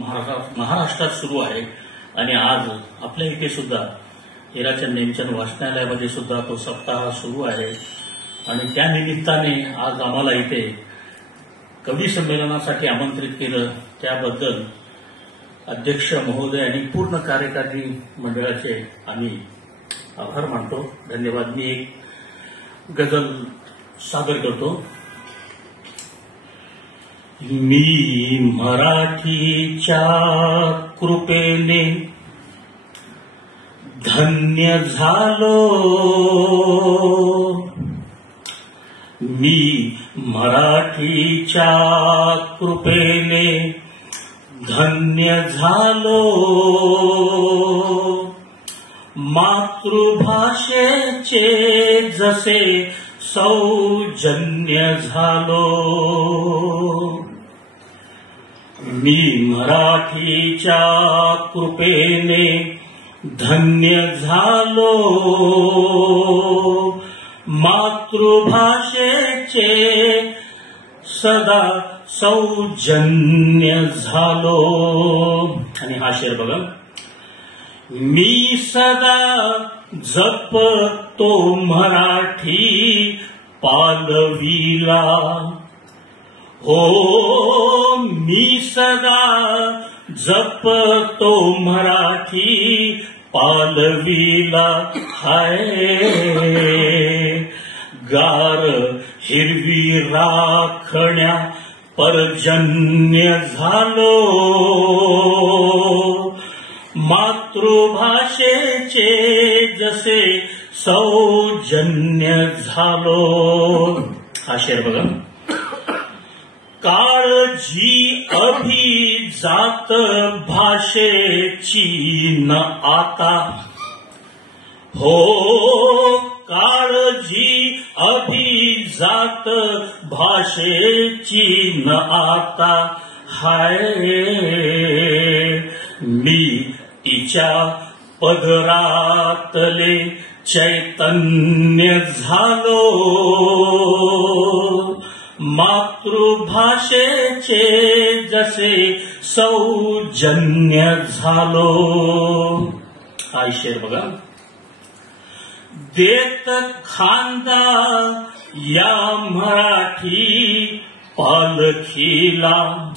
महाराष्ट्रात सुरू आहे आणि आज आपल्या इथे सुद्धा हिराचंद नेमचंद वाचनालयामध्ये सुद्धा तो सप्ताह सुरू आहे आणि त्या निमित्ताने आज आम्हाला इथे कवी संमेलनासाठी आमंत्रित केलं त्याबद्दल अध्यक्ष महोदय आणि पूर्ण कार्यकारी मंडळाचे आम्ही आभार मानतो. धन्यवाद. मी एक गझल सादर करतो. मी मराठीच्या कृपेने धन्य झालो. मी मराठीच्या कृपेने धन्य झालो. मातृभाषेचे जसे सौजन्य झालो. मी मराठीच्या कृपेने धन्य झालो. मातृभाषेचे सदा सौजन्य झालो. आणि हा शेर बघा. मी सदा जपतो मराठी पालवीला. हो मी सदा जपतो मराठी पालवीला. हाय गार हिरवी राखण्या पर्जन्य झालो. मातृभाषेचे जसे सौजन्य झालो. हा शेर बघा. काळजी अभिजात भाषेची न आता. हो काळजी अभिजात भाषेची न आता. हाय मी तिच्या पदरातले चैतन्य झालो. मातृभाषेचे जसे सौजन्य झालो. हा शेर बघा. देत खांदा या मराठी पालखीला.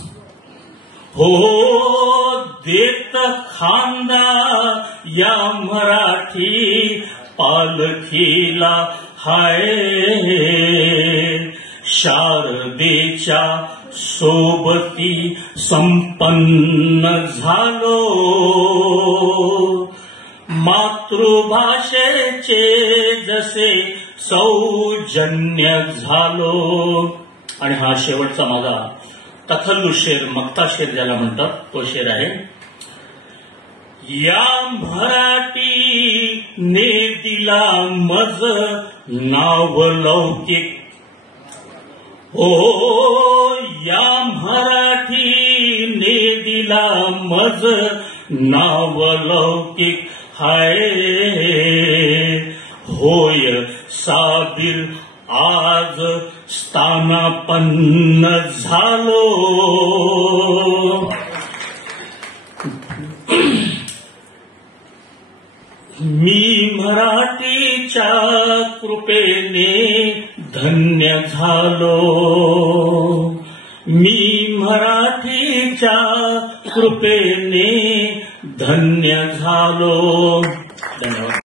हो देत खांदा या मराठी पालखीला. हाय शारदेच्या सोबती संपन्न झालो. मातृभाषेचे जसे सौजन्य झालो. आणि हा शेवटचा माझा तखल्लुस शेर, मक्ता शेर ज्याला म्हणतात, तो शेर आहे. या मराठीने दिला मज नावलौकिक. हो या मराठीने दिला मज नावलौकिक. हाय होय साबीर आज स्थानापन्न झालो. मी मराठीच्या कृपेने धन्य झालो. मी मराठीच्या कृपेने धन्य झालो. धन्यवाद.